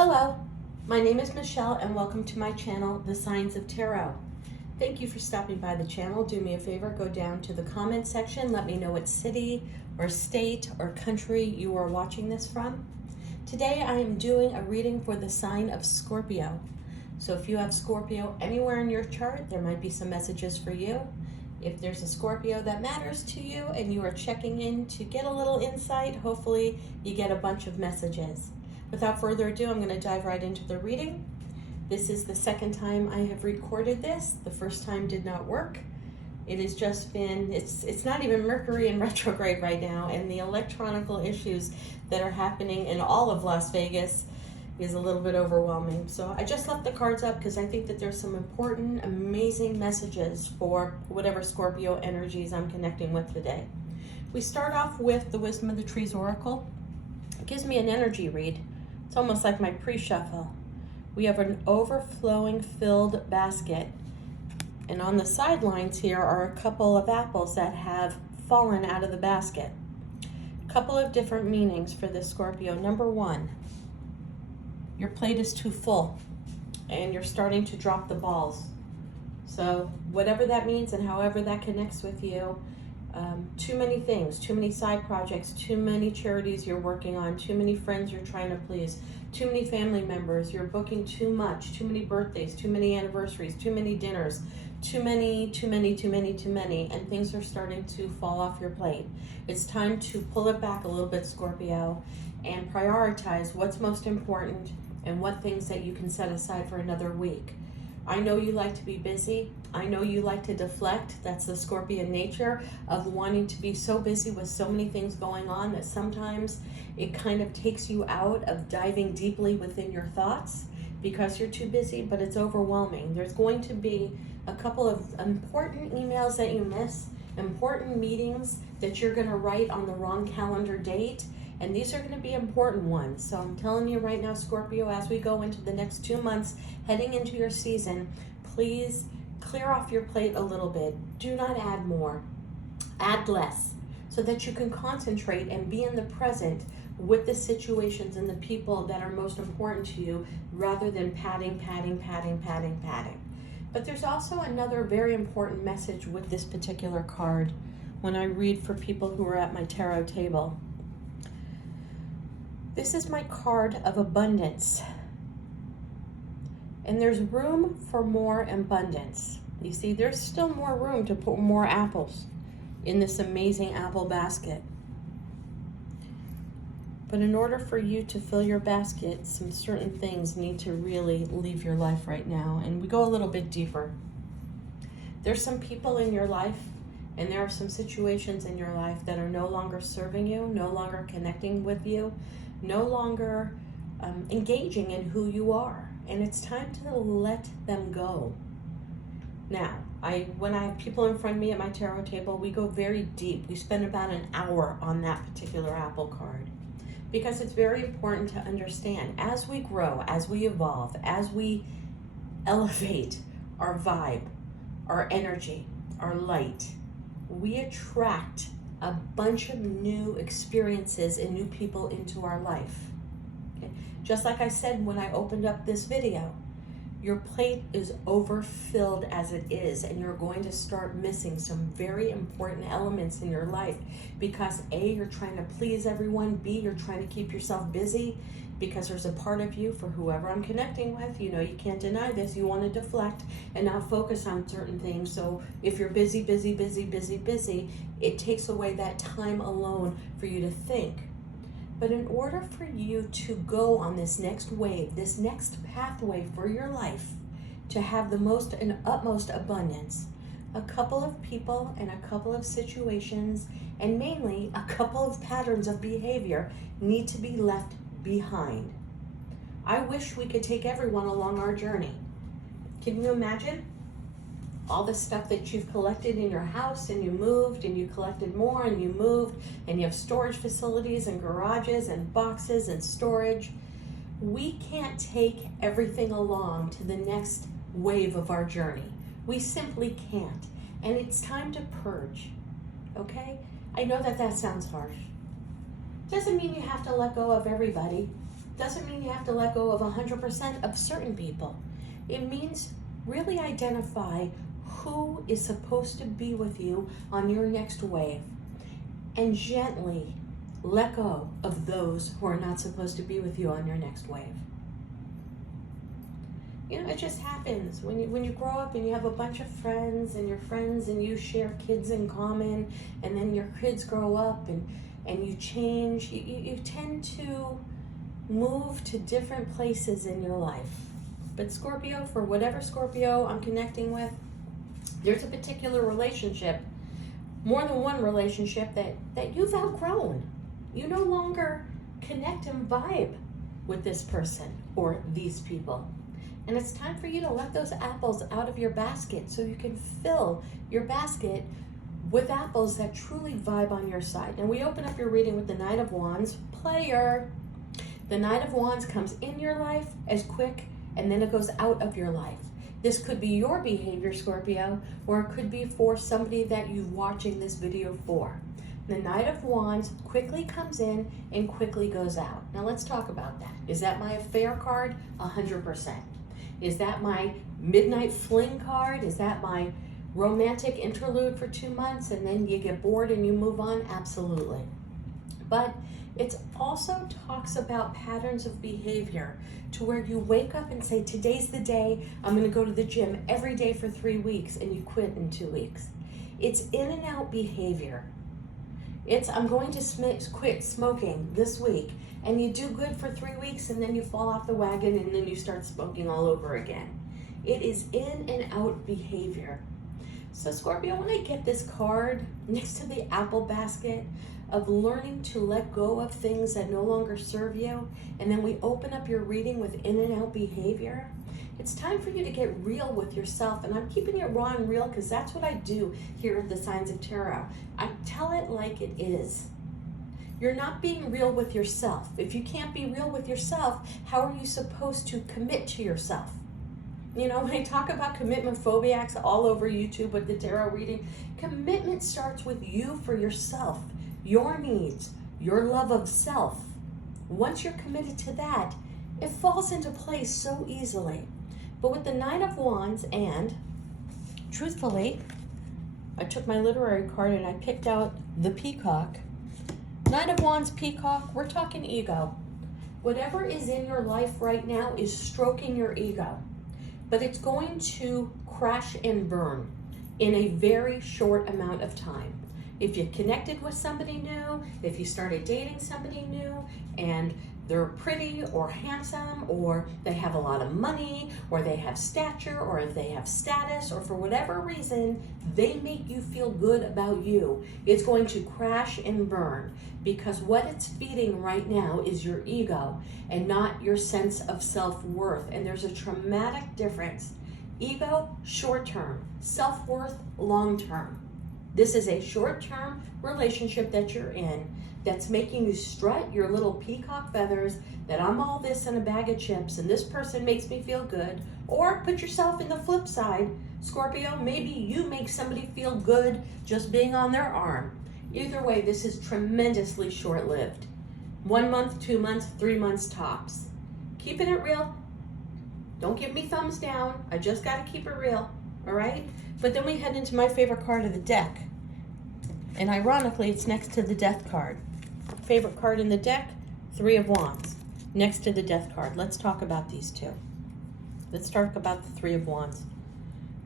Hello, my name is Michelle and welcome to my channel, The Signs of Tarot. Thank you for stopping by the channel. Do me a favor, go down to the comment section. Let me know what city or state or country you are watching this from. Today I am doing a reading for the sign of Scorpio. So if you have Scorpio anywhere in your chart, there might be some messages for you. If there's a Scorpio that matters to you and you are checking in to get a little insight, hopefully you get a bunch of messages. Without further ado, I'm going to dive right into the reading. This is the second time I have recorded this. The first time did not work. It has just been, it's not even Mercury in retrograde right now, and the electronical issues that are happening in all of Las Vegas is a little bit overwhelming. So I just left the cards up because I think that there's some important, amazing messages for whatever Scorpio energies I'm connecting with today. We start off with the Wisdom of the Trees Oracle. It gives me an energy read. It's almost like my pre-shuffle. We have an overflowing filled basket. And on the sidelines here are a couple of apples that have fallen out of the basket. A couple of different meanings for this Scorpio. Number one, your plate is too full and you're starting to drop the balls. So whatever that means and however that connects with you, too many things, too many side projects, too many charities you're working on, too many friends you're trying to please, too many family members, you're booking too much, too many birthdays, too many anniversaries, too many dinners, too many, and things are starting to fall off your plate. It's time to pull it back a little bit, Scorpio, and prioritize what's most important and what things that you can set aside for another week. I know you like to be busy. I know you like to deflect. That's the Scorpion nature of wanting to be so busy with so many things going on that sometimes it kind of takes you out of diving deeply within your thoughts because you're too busy, but it's overwhelming. There's going to be a couple of important emails that you miss, important meetings that you're going to write on the wrong calendar date. And these are going to be important ones. So I'm telling you right now, Scorpio, as we go into the next 2 months, heading into your season, please clear off your plate a little bit. Do not add more. Add less so that you can concentrate and be in the present with the situations and the people that are most important to you rather than padding. But there's also another very important message with this particular card when I read for people who are at my tarot table. This is my card of abundance. And there's room for more abundance. You see, there's still more room to put more apples in this amazing apple basket. But in order for you to fill your basket, some certain things need to really leave your life right now. And we go a little bit deeper. There's some people in your life, and there are some situations in your life that are no longer serving you, no longer connecting with you, no longer engaging in who you are. And it's time to let them go. Now, when I have people in front of me at my tarot table, we go very deep. We spend about an hour on that particular apple card because it's very important to understand as we grow, as we evolve, as we elevate our vibe, our energy, our light, we attract a bunch of new experiences and new people into our life. Okay? Just like I said when I opened up this video, your plate is overfilled as it is, and you're going to start missing some very important elements in your life because A, you're trying to please everyone, B, you're trying to keep yourself busy because there's a part of you, for whoever I'm connecting with, you know, you can't deny this, you want to deflect and not focus on certain things. So if you're busy, it takes away that time alone for you to think. But in order for you to go on this next wave, this next pathway for your life, to have the most and utmost abundance, a couple of people and a couple of situations, and mainly a couple of patterns of behavior need to be left behind. I wish we could take everyone along our journey. Can you imagine all the stuff that you've collected in your house, and you moved and you collected more and you moved and you have storage facilities and garages and boxes and storage? We can't take everything along to the next wave of our journey. We simply can't. And it's time to purge, okay? I know that sounds harsh. Doesn't mean you have to let go of everybody. Doesn't mean you have to let go of 100% of certain people. It means really identify who is supposed to be with you on your next wave, and gently let go of those who are not supposed to be with you on your next wave. You know, it just happens when you grow up and you have a bunch of friends, and your friends and you share kids in common, and then your kids grow up and you change. You tend to move to different places in your life. But Scorpio, for whatever Scorpio I'm connecting with, there's a particular relationship, more than one relationship, that you've outgrown. You no longer connect and vibe with this person or these people. And it's time for you to let those apples out of your basket so you can fill your basket with apples that truly vibe on your side. Now we open up your reading with the Knight of Wands. Player. The Knight of Wands comes in your life as quick, and then it goes out of your life. This could be your behavior, Scorpio, or it could be for somebody that you're watching this video for. The Knight of Wands quickly comes in and quickly goes out. Now let's talk about that. Is that my affair card? 100%. Is that my midnight fling card? Is that my romantic interlude for 2 months and then you get bored and you move on? Absolutely. But it also talks about patterns of behavior, to where you wake up and say, today's the day, I'm going to go to the gym every day for 3 weeks, and you quit in 2 weeks. It's in and out behavior. It's, I'm going to quit smoking this week, and you do good for 3 weeks, and then you fall off the wagon, and then you start smoking all over again. It is in and out behavior. So Scorpio, when I get this card next to the apple basket of learning to let go of things that no longer serve you, and then we open up your reading with in and out behavior, it's time for you to get real with yourself. And I'm keeping it raw and real because that's what I do here at the Signs of Tarot. I tell it like it is. You're not being real with yourself. If you can't be real with yourself, how are you supposed to commit to yourself? You know, when I talk about commitment phobiacs all over YouTube with the tarot reading, commitment starts with you for yourself, your needs, your love of self. Once you're committed to that, it falls into place so easily. But with the Knight of Wands, and truthfully, I took my literary card and I picked out the Peacock. Knight of Wands, Peacock, we're talking ego. Whatever is in your life right now is stroking your ego, but it's going to crash and burn in a very short amount of time. If you connected with somebody new, if you started dating somebody new, and they're pretty or handsome, or they have a lot of money, or they have stature, or if they have status, or for whatever reason, they make you feel good about you, it's going to crash and burn, because what it's feeding right now is your ego and not your sense of self-worth. And there's a traumatic difference. Ego, short-term. Self-worth, long-term. This is a short-term relationship that you're in that's making you strut your little peacock feathers, that I'm all this and a bag of chips and this person makes me feel good. Or put yourself in the flip side, Scorpio, maybe you make somebody feel good just being on their arm. Either way, this is tremendously short-lived. 1 month, 2 months, 3 months tops. Keeping it real. Don't give me thumbs down. I just got to keep it real, all right? But then we head into my favorite card of the deck. And ironically, it's next to the Death card. Favorite card in the deck, Three of Wands. Next to the Death card. Let's talk about these two. Let's talk about the Three of Wands.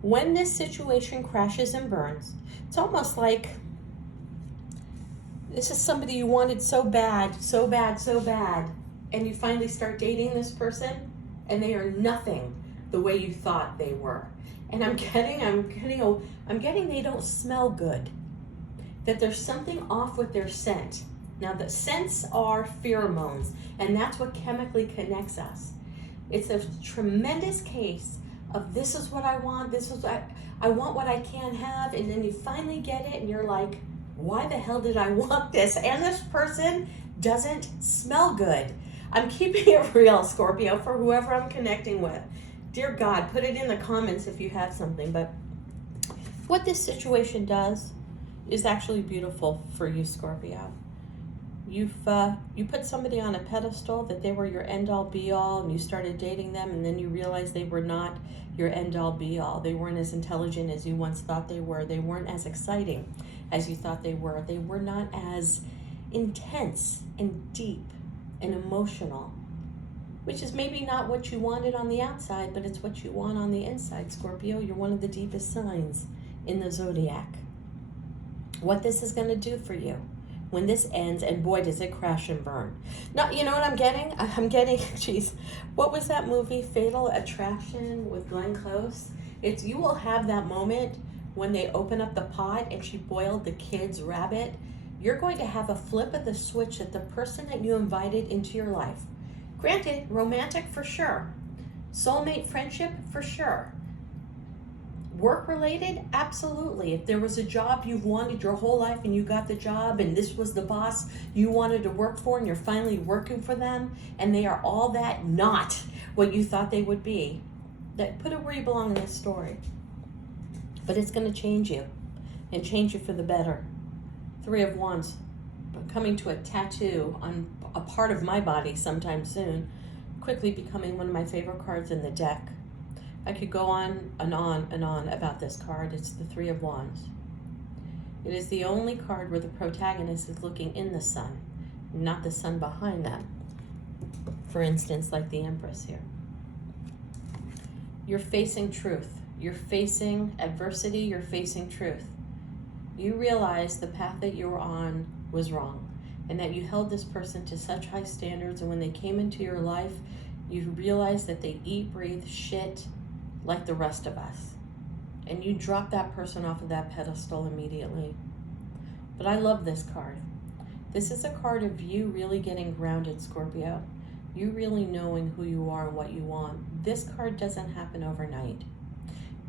When this situation crashes and burns, it's almost like this is somebody you wanted so bad, so bad, so bad, and you finally start dating this person, and they are nothing the way you thought they were. And I'm getting they don't smell good. That there's something off with their scent. Now the scents are pheromones, and that's what chemically connects us. It's a tremendous case of this is what I want, this is what I want, what I can't have, and then you finally get it and you're like, why the hell did I want this? And this person doesn't smell good. I'm keeping it real, Scorpio, for whoever I'm connecting with. Dear God, put it in the comments if you have something. But what this situation does is actually beautiful for you, Scorpio. you put somebody on a pedestal that they were your end-all be-all, and you started dating them, and then you realized they were not your end-all be-all. They weren't as intelligent as you once thought they were. They weren't as exciting as you thought they were. They were not as intense and deep and emotional, which is maybe not what you wanted on the outside, but it's what you want on the inside, Scorpio. You're one of the deepest signs in the zodiac. What this is going to do for you when this ends, and boy, does it crash and burn. Now, you know what I'm getting? I'm getting, geez, what was that movie, Fatal Attraction with Glenn Close? You will have that moment when they open up the pot and she boiled the kid's rabbit. You're going to have a flip of the switch that the person that you invited into your life, granted, romantic for sure, soulmate friendship for sure, work-related, absolutely. If there was a job you've wanted your whole life and you got the job and this was the boss you wanted to work for and you're finally working for them and they are all that not what you thought they would be, that put it where you belong in this story. But it's going to change you and change you for the better. Three of Wands, coming to a tattoo on a part of my body sometime soon, quickly becoming one of my favorite cards in the deck. I could go on and on and on about this card. It's the Three of Wands. It is the only card where the protagonist is looking in the sun, not the sun behind them. For instance, like the Empress here. You're facing truth. You're facing adversity. You're facing truth. You realize the path that you were on was wrong, and that you held this person to such high standards, and when they came into your life, you realize that they eat, breathe, shit, like the rest of us. And you drop that person off of that pedestal immediately. But I love this card. This is a card of you really getting grounded, Scorpio. You really knowing who you are and what you want. This card doesn't happen overnight.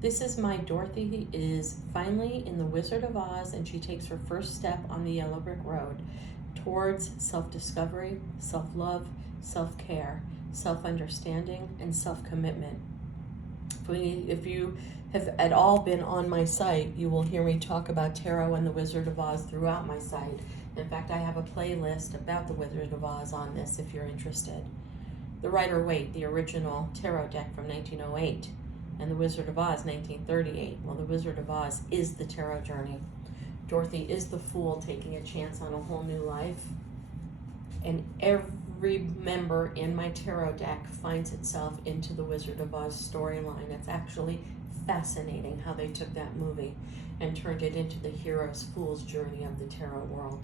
This is my Dorothy is finally in the Wizard of Oz, and she takes her first step on the yellow brick road towards self-discovery, self-love, self-care, self-understanding, and self-commitment. If you have at all been on my site, you will hear me talk about tarot and the Wizard of Oz throughout my site. In fact, I have a playlist about the Wizard of Oz on this if you're interested. The Rider-Waite, the original tarot deck from 1908, and the Wizard of Oz, 1938. Well, the Wizard of Oz is the tarot journey. Dorothy is the fool taking a chance on a whole new life. And every member in my tarot deck finds itself into the Wizard of Oz storyline. It's actually fascinating how they took that movie and turned it into the hero's fool's journey of the tarot world.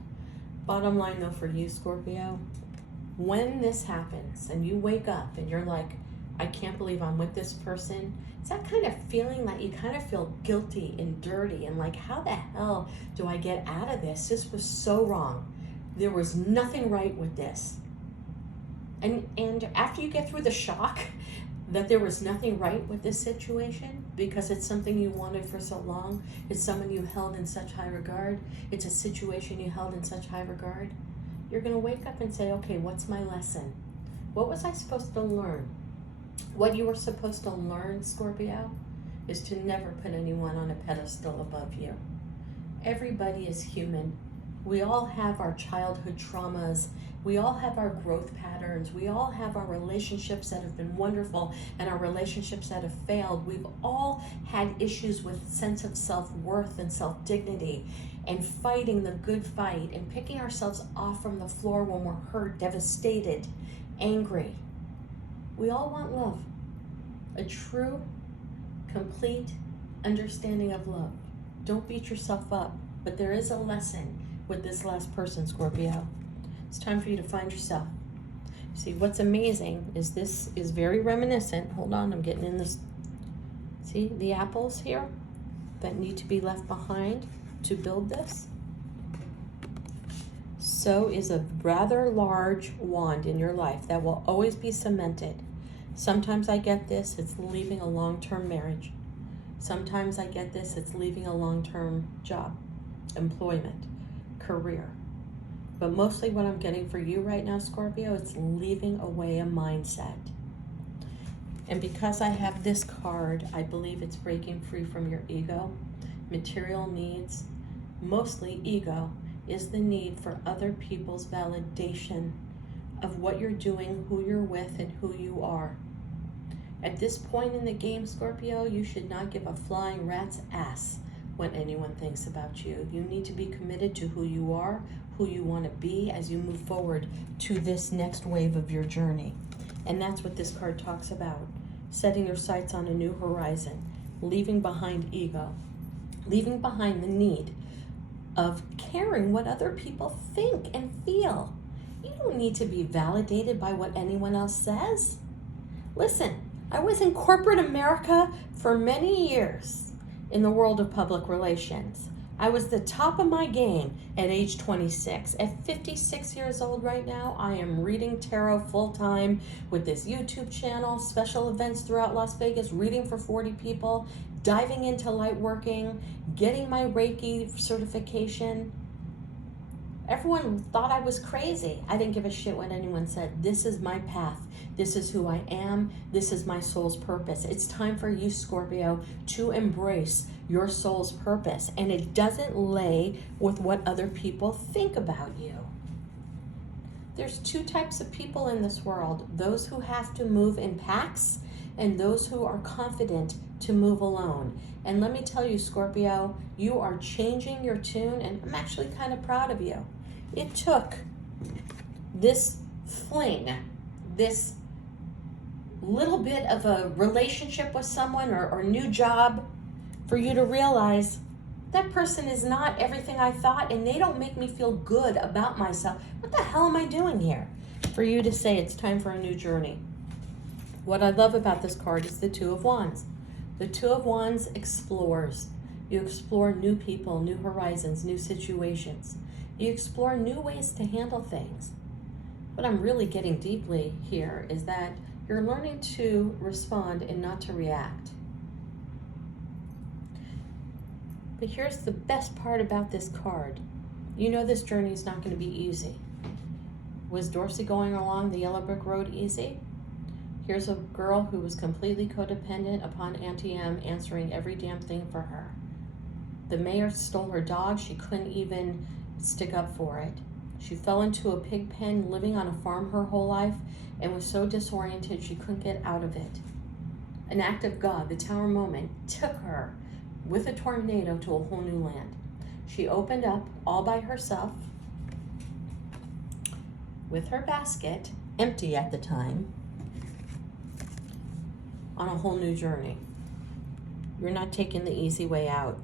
Bottom line though for you, Scorpio, when this happens and you wake up and you're like, I can't believe I'm with this person, it's that kind of feeling that you kind of feel guilty and dirty and like, how the hell do I get out of this? This was so wrong. There was nothing right with this. And after you get through the shock that there was nothing right with this situation, because it's something you wanted for so long, it's someone you held in such high regard, it's a situation you held in such high regard, you're going to wake up and say, okay, what's my lesson? What was I supposed to learn? What you were supposed to learn, Scorpio, is to never put anyone on a pedestal above you. Everybody is human. We all have our childhood traumas. We all have our growth patterns. We all have our relationships that have been wonderful and our relationships that have failed. We've all had issues with sense of self-worth and self-dignity and fighting the good fight and picking ourselves off from the floor when we're hurt, devastated, angry. We all want love. A true, complete understanding of love. Don't beat yourself up, but there is a lesson with this last person, Scorpio. It's time for you to find yourself. See, what's amazing is this is very reminiscent. Hold on, I'm getting in this. See the apples here that need to be left behind to build this? So is a rather large wand in your life that will always be cemented. Sometimes I get this, it's leaving a long-term marriage. Sometimes I get this, it's leaving a long-term job, employment, career. But mostly what I'm getting for you right now, Scorpio, it's leaving away a mindset. And because I have this card, I believe it's breaking free from your ego, material needs, mostly ego, is the need for other people's validation of what you're doing, who you're with, and who you are. At this point in the game, Scorpio, you should not give a flying rat's ass what anyone thinks about you. You need to be committed to who you are, who you want to be as you move forward to this next wave of your journey. And that's what this card talks about. Setting your sights on a new horizon, leaving behind ego, leaving behind the need of caring what other people think and feel. You don't need to be validated by what anyone else says. Listen, I was in corporate America for many years in the world of public relations. I was the top of my game at age 26. At 56 years old right now, I am reading tarot full-time with this YouTube channel, special events throughout Las Vegas, reading for 40 people, diving into light working, getting my Reiki certification. Everyone thought I was crazy. I didn't give a shit what anyone said. This is my path. This is who I am. This is my soul's purpose. It's time for you, Scorpio, to embrace your soul's purpose. And it doesn't lay with what other people think about you. There's two types of people in this world. Those who have to move in packs and those who are confident to move alone. And let me tell you, Scorpio, you are changing your tune, and I'm actually kind of proud of you. It took this fling, this little bit of a relationship with someone or new job for you to realize that person is not everything I thought, and they don't make me feel good about myself. What the hell am I doing here? For you to say it's time for a new journey. What I love about this card is the Two of Wands. The Two of Wands explores. You explore new people, new horizons, new situations. You explore new ways to handle things. What I'm really getting deeply here is that you're learning to respond and not to react. But here's the best part about this card. You know this journey is not going to be easy. Was Dorsey going along the yellow brick road easy? Here's a girl who was completely codependent upon Auntie M answering every damn thing for her. The mayor stole her dog. She couldn't even stick up for it. She fell into a pig pen living on a farm her whole life and was so disoriented she couldn't get out of it. An act of God, the Tower moment, took her with a tornado to a whole new land. She opened up all by herself with her basket, empty at the time, on a whole new journey. You're not taking the easy way out.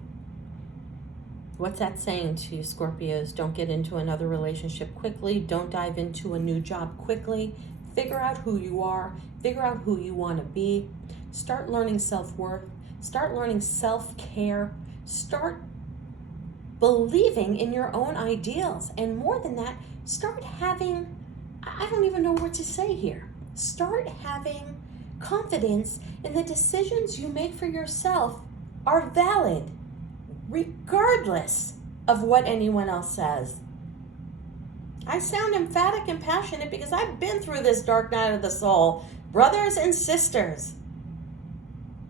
What's that saying to you, Scorpios? Don't get into another relationship quickly. Don't dive into a new job quickly. Figure out who you are. Figure out who you want to be. Start learning self-worth. Start learning self-care. Start believing in your own ideals. And more than that, start having, I don't even know what to say here. Start having confidence in the decisions you make for yourself are valid, regardless of what anyone else says. I sound emphatic and passionate because I've been through this dark night of the soul, brothers and sisters.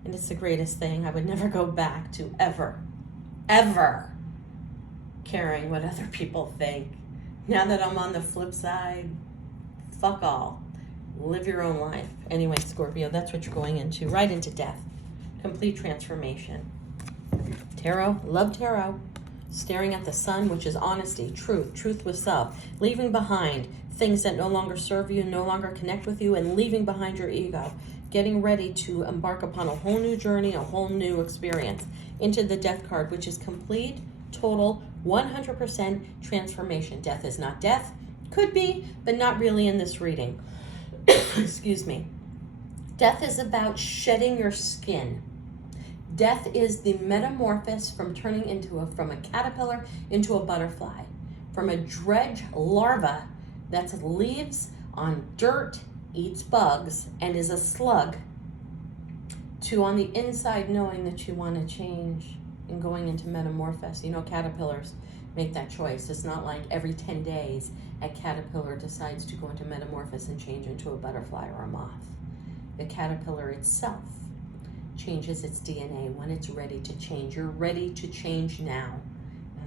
And it's the greatest thing. I would never go back to ever caring what other people think. Now that I'm on the flip side, fuck all. Live your own life. Anyway, Scorpio, that's what you're going into. Right into death. Complete transformation. Tarot, love tarot. Staring at the sun, which is honesty, truth with self. Leaving behind things that no longer serve you, no longer connect with you, and leaving behind your ego. Getting ready to embark upon a whole new journey, a whole new experience. Into the death card, which is complete, total, 100% transformation. Death is not death. Could be, but not really in this reading. Excuse me. Death is about shedding your skin. Death is the metamorphosis from turning from a caterpillar into a butterfly, from a dredge larva that lives on dirt, eats bugs, and is a slug, to on the inside knowing that you want to change and going into metamorphosis. You know, caterpillars make that choice. It's not like every 10 days a caterpillar decides to go into metamorphosis and change into a butterfly or a moth. The caterpillar itself changes its DNA when it's ready to change. You're ready to change now.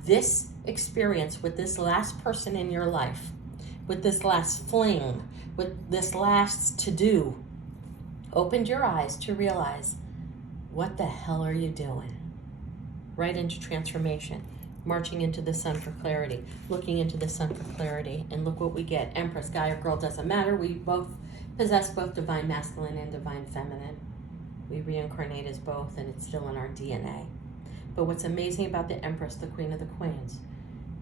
this experience with this last person in your life, with this last fling, with this last to-do, opened your eyes to realize, what the hell are you doing? Right into transformation, marching into the sun for clarity, looking into the sun for clarity, and look what we get. Empress, guy or girl, doesn't matter. We both possess both divine masculine and divine feminine. We reincarnate as both, and it's still in our DNA. But what's amazing about the Empress, the Queen of the Queens,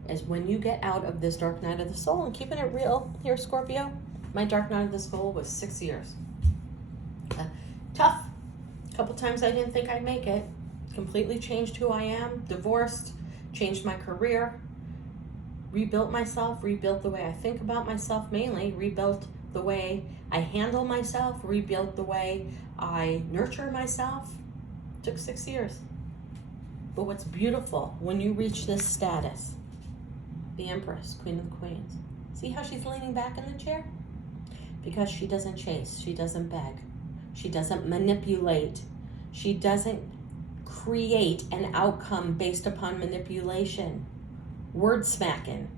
is when you get out of this dark night of the soul, and keeping it real here, Scorpio, my dark night of the soul was 6 years. Tough. A couple times I didn't think I'd make it. Completely changed who I am, divorced, changed my career, rebuilt myself, rebuilt the way I think about myself mainly, rebuilt the way I handle myself, rebuilt the way I nurture myself. Took 6 years. But what's beautiful, when you reach this status, the Empress, Queen of the Queens, see how she's leaning back in the chair? Because she doesn't chase, she doesn't beg, she doesn't manipulate, she doesn't create an outcome based upon manipulation, word smacking.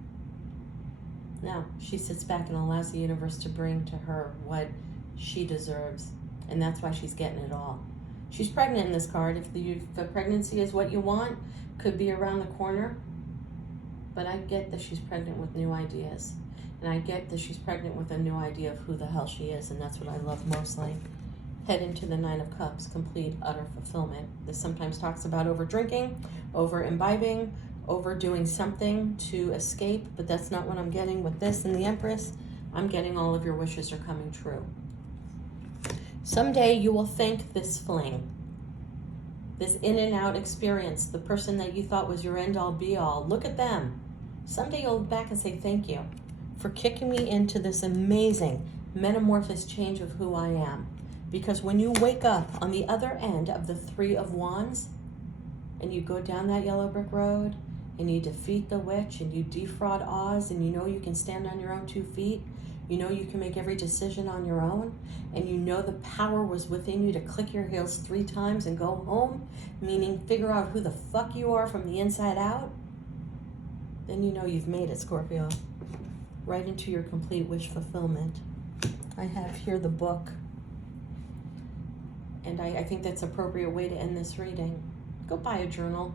No, she sits back and allows the universe to bring to her what she deserves. And that's why she's getting it all. She's pregnant in this card. If the pregnancy is what you want, could be around the corner. But I get that she's pregnant with new ideas. And I get that she's pregnant with a new idea of who the hell she is. And that's what I love mostly. Head into the Nine of Cups, complete, utter fulfillment. This sometimes talks about over drinking, over imbibing, over doing something to escape. But that's not what I'm getting with this and the Empress. I'm getting all of your wishes are coming true. Someday you will thank this fling, this in and out experience, the person that you thought was your end all be all. Look at them. Someday you'll look back and say, thank you for kicking me into this amazing metamorphosis change of who I am. Because when you wake up on the other end of the Three of Wands and you go down that yellow brick road and you defeat the witch and you defraud Oz and you know you can stand on your own 2 feet, you know you can make every decision on your own, and you know the power was within you to click your heels 3 times and go home, meaning figure out who the fuck you are from the inside out, then you know you've made it, Scorpio. Right into your complete wish fulfillment. I have here the book, and I think that's an appropriate way to end this reading. Go buy a journal.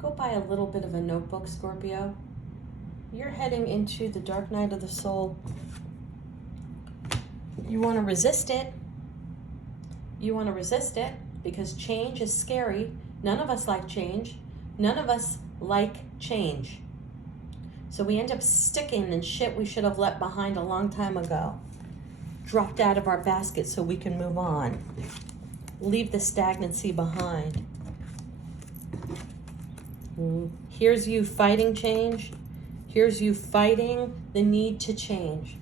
Go buy a little bit of a notebook, Scorpio. You're heading into the dark night of the soul. You want to resist it. You want to resist it because change is scary. None of us like change. None of us like change. So we end up sticking in shit we should have left behind a long time ago. Dropped out of our basket so we can move on. Leave the stagnancy behind. Here's you fighting change. Here's you fighting the need to change.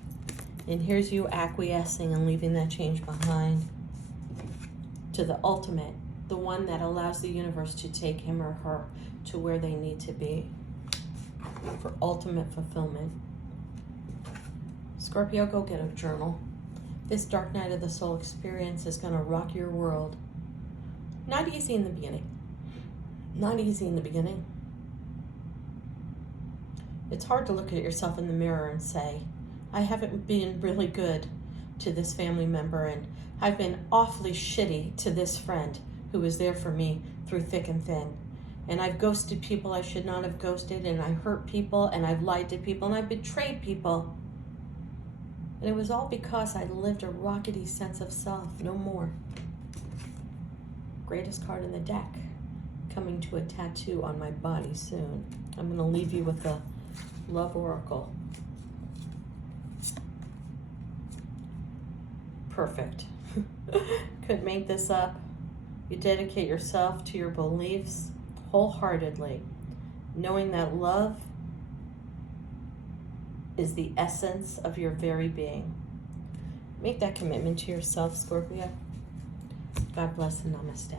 And here's you acquiescing and leaving that change behind to the ultimate, the one that allows the universe to take him or her to where they need to be for ultimate fulfillment. Scorpio, go get a journal. This dark night of the soul experience is going to rock your world. Not easy in the beginning. Not easy in the beginning. It's hard to look at yourself in the mirror and say, I haven't been really good to this family member, and I've been awfully shitty to this friend who was there for me through thick and thin. And I've ghosted people I should not have ghosted, and I hurt people, and I've lied to people, and I've betrayed people. And it was all because I lived a rockety sense of self, no more. Greatest card in the deck, coming to a tattoo on my body soon. I'm going to leave you with the Love Oracle. Perfect. Could make this up. You dedicate yourself to your beliefs wholeheartedly, knowing that love is the essence of your very being. Make that commitment to yourself, Scorpio. God bless and namaste.